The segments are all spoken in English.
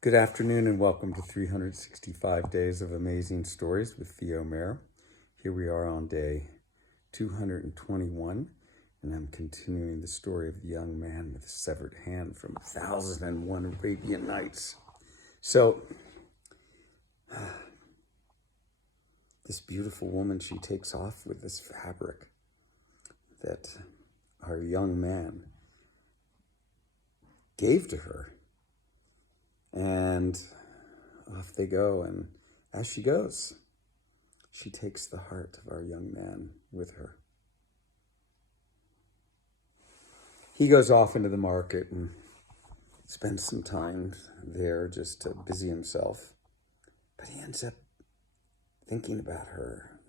Good afternoon and welcome to 365 Days of Amazing Stories with Theo Mayer. Here we are on day 221, and I'm continuing the story of the young man with a severed hand from 1001 Arabian Nights. So, this beautiful woman, she takes off with this fabric that our young man gave to her. And off they go, and as she goes, she takes the heart of our young man with her. He goes off into the market and spends some time there just to busy himself. But he ends up thinking about her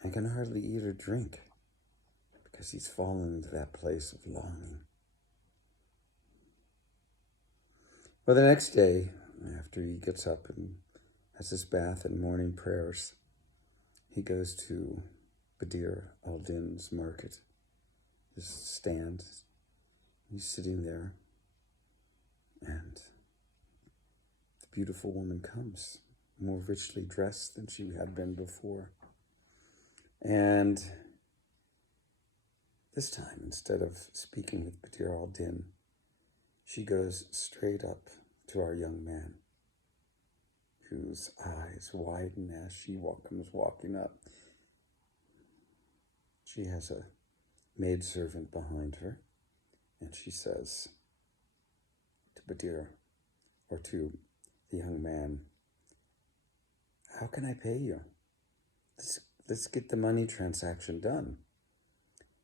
and can hardly eat or drink because he's fallen into that place of longing. Well, the next day, after he gets up and has his bath and morning prayers, he goes to Badr al-Din's market, his stand. He's sitting there, and the beautiful woman comes, more richly dressed than she had been before. And this time, instead of speaking with Badr al-Din, she goes straight up to our young man, whose eyes widen as she comes walking up. She has a maidservant behind her, and she says to Badr, or to the young man, "How can I pay you? Let's get the money transaction done."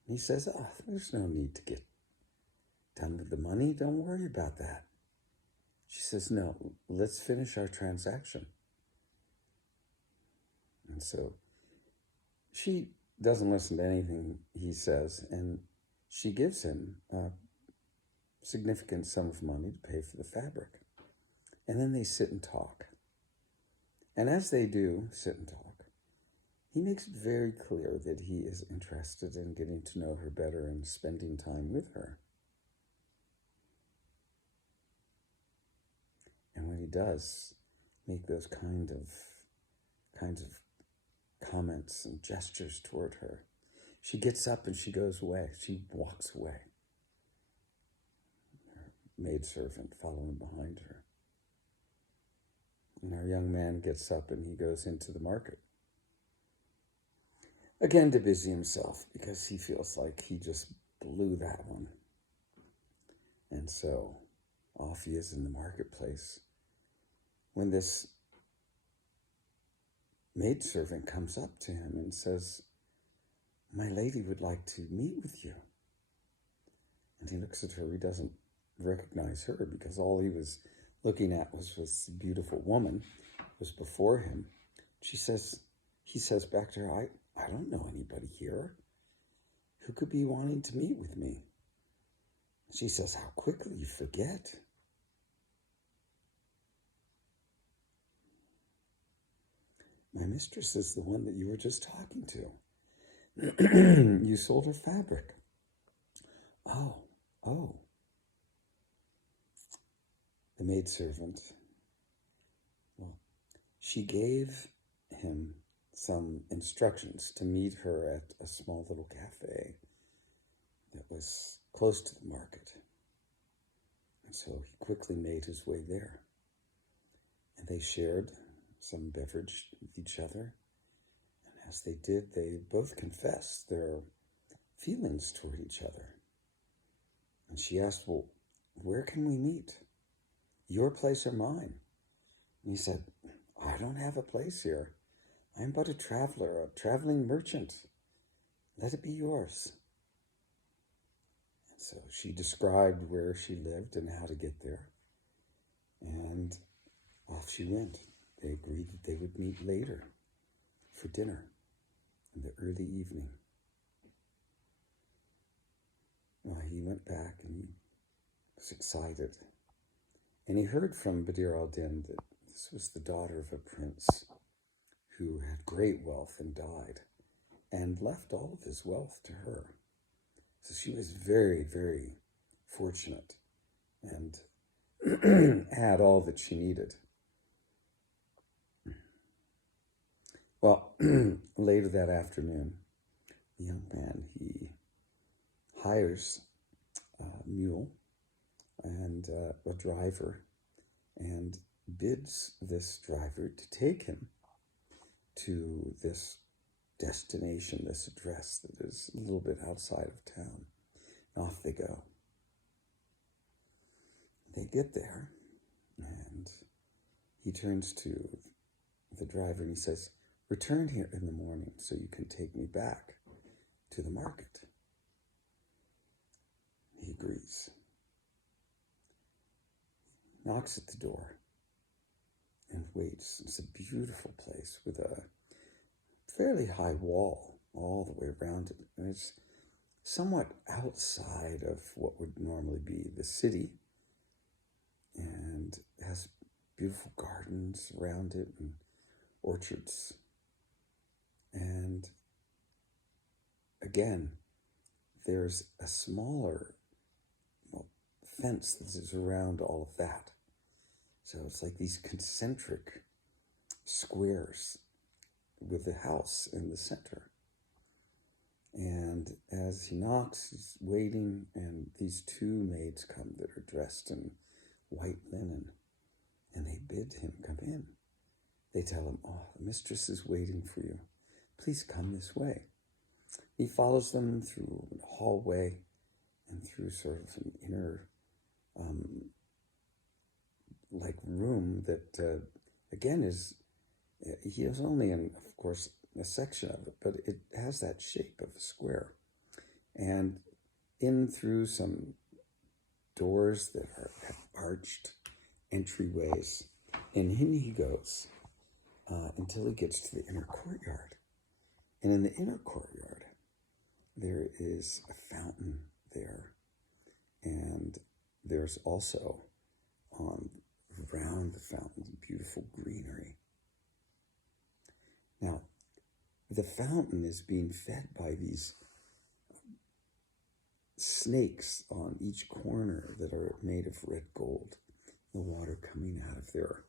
And he says, "Oh, there's no need to get done with the money. Don't worry about that." She says, "No, let's finish our transaction." And so she doesn't listen to anything he says, and she gives him a significant sum of money to pay for the fabric. And then they sit and talk. And as they do sit and talk, he makes it very clear that he is interested in getting to know her better and spending time with her. And when he does make those kinds of comments and gestures toward her, she gets up and she goes away. She walks away. Her maidservant following behind her. And our young man gets up and he goes into the market. Again, to busy himself, because he feels like he just blew that one. And so off he is in the marketplace, when this maidservant comes up to him and says, "My lady would like to meet with you." And he looks at her. He doesn't recognize her because all he was looking at was this beautiful woman was before him. He says back to her, I don't know anybody here. Who could be wanting to meet with me?" She says, "How quickly you forget." "My mistress is the one that you were just talking to. You sold her fabric." Oh. The maidservant, well, she gave him some instructions to meet her at a small little cafe that was close to the market. And so he quickly made his way there. And they shared some beverage with each other. And as they did, they both confessed their feelings toward each other. And she asked, "Well, where can we meet? Your place or mine?" And he said, "I don't have a place here. I am but a traveler, a traveling merchant. Let it be yours." And so she described where she lived and how to get there. And off she went. They agreed that they would meet later for dinner in the early evening. Well, he went back and he was excited. And he heard from Badr al-Din that this was the daughter of a prince who had great wealth and died and left all of his wealth to her. So she was very, very fortunate. And had all that she needed. Well, later that afternoon, the young man, he hires a mule and a driver, and bids this driver to take him to this destination, this address that is a little bit outside of town. And off they go. They get there, and he turns to the driver and he says, "Return here in the morning so you can take me back to the market." He agrees. Knocks at the door and waits. It's a beautiful place with a fairly high wall all the way around it. And it's somewhat outside of what would normally be the city, and has beautiful gardens around it and orchards. And again, there's a smaller fence that is around all of that. So it's like these concentric squares with the house in the center. And as he knocks, he's waiting, and these two maids come that are dressed in white linen, and they bid him come in. They tell him, "Oh, the mistress is waiting for you. Please come this way." He follows them through a hallway and through sort of an inner like room that again he is only in, of course, a section of it, but it has that shape of a square. And in through some doors that have arched entryways, and in he goes until he gets to the inner courtyard. And in the inner courtyard, there is a fountain there, and there's also around the fountain beautiful greenery. Now, the fountain is being fed by these snakes on each corner that are made of red gold. The water coming out of their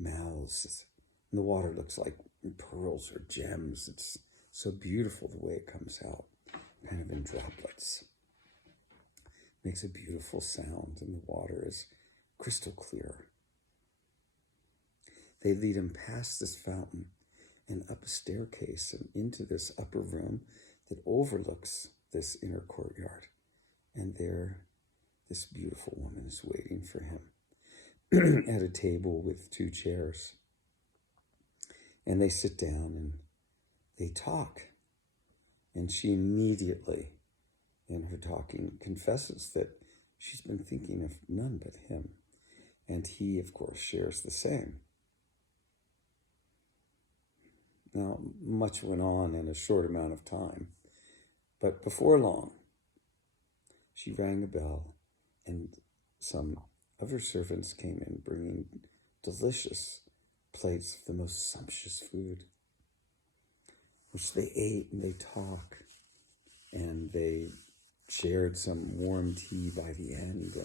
mouths. And the water looks like pearls or gems. It's so beautiful the way it comes out, kind of in droplets. Makes a beautiful sound, and the water is crystal clear. They lead him past this fountain and up a staircase and into this upper room that overlooks this inner courtyard. And there, this beautiful woman is waiting for him at a table with two chairs. And they sit down and they talk. And she immediately, in her talking, confesses that she's been thinking of none but him. And he, of course, shares the same. Now, much went on in a short amount of time, but before long, she rang the bell, and some of her servants came in bringing delicious plates of the most sumptuous food, which they ate and they talked, and they shared some warm tea by the end,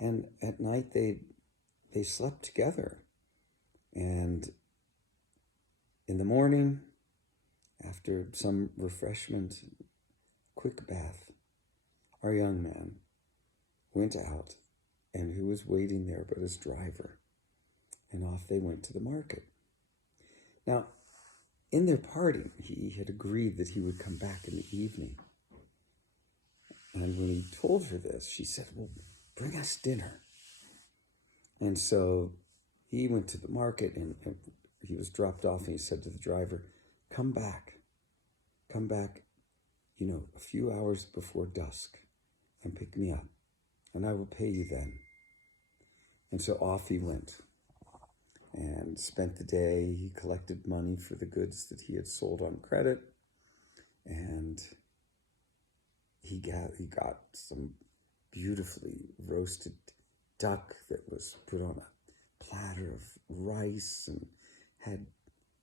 and at night they slept together, and in the morning, after some refreshment, quick bath, our young man went out, and who was waiting there but his driver, and off they went to the market. Now, in their parting, he had agreed that he would come back in the evening. And when he told her this, she said, "Well, bring us dinner." And so he went to the market, and he was dropped off, and he said to the driver, come back, a few hours before dusk and pick me up, and I will pay you then. And so off he went and spent the day. He collected money for the goods that he had sold on credit, and he got some beautifully roasted duck that was put on a platter of rice and had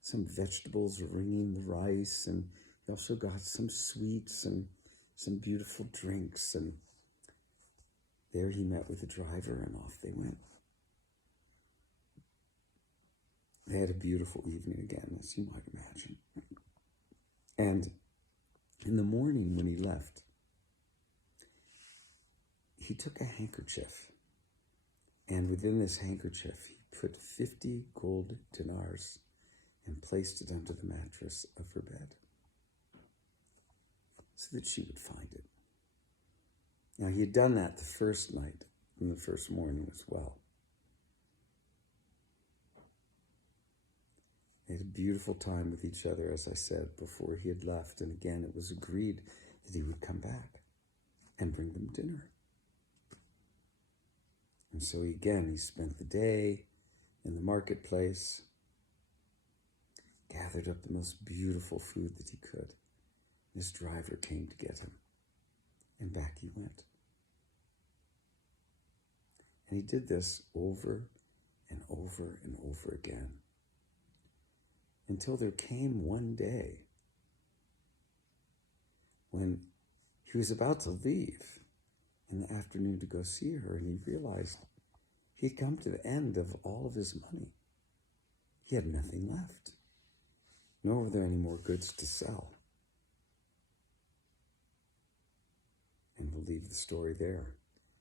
some vegetables ringing the rice, and he also got some sweets and some beautiful drinks. And there he met with the driver, and off they went. They had a beautiful evening again, as you might imagine. And in the morning when he left, he took a handkerchief, and within this handkerchief, he put 50 gold dinars and placed it under the mattress of her bed so that she would find it. Now, he had done that the first night and the first morning as well. They had a beautiful time with each other, as I said, before he had left. And again, it was agreed that he would come back and bring them dinner. And so again, he spent the day in the marketplace, gathered up the most beautiful food that he could. His driver came to get him, and back he went. And he did this over and over and over again, until there came one day when he was about to leave in the afternoon to go see her, and he realized he'd come to the end of all of his money. He had nothing left, nor were there any more goods to sell. And we'll leave the story there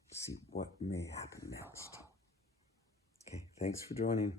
to see what may happen next. Okay, thanks for joining.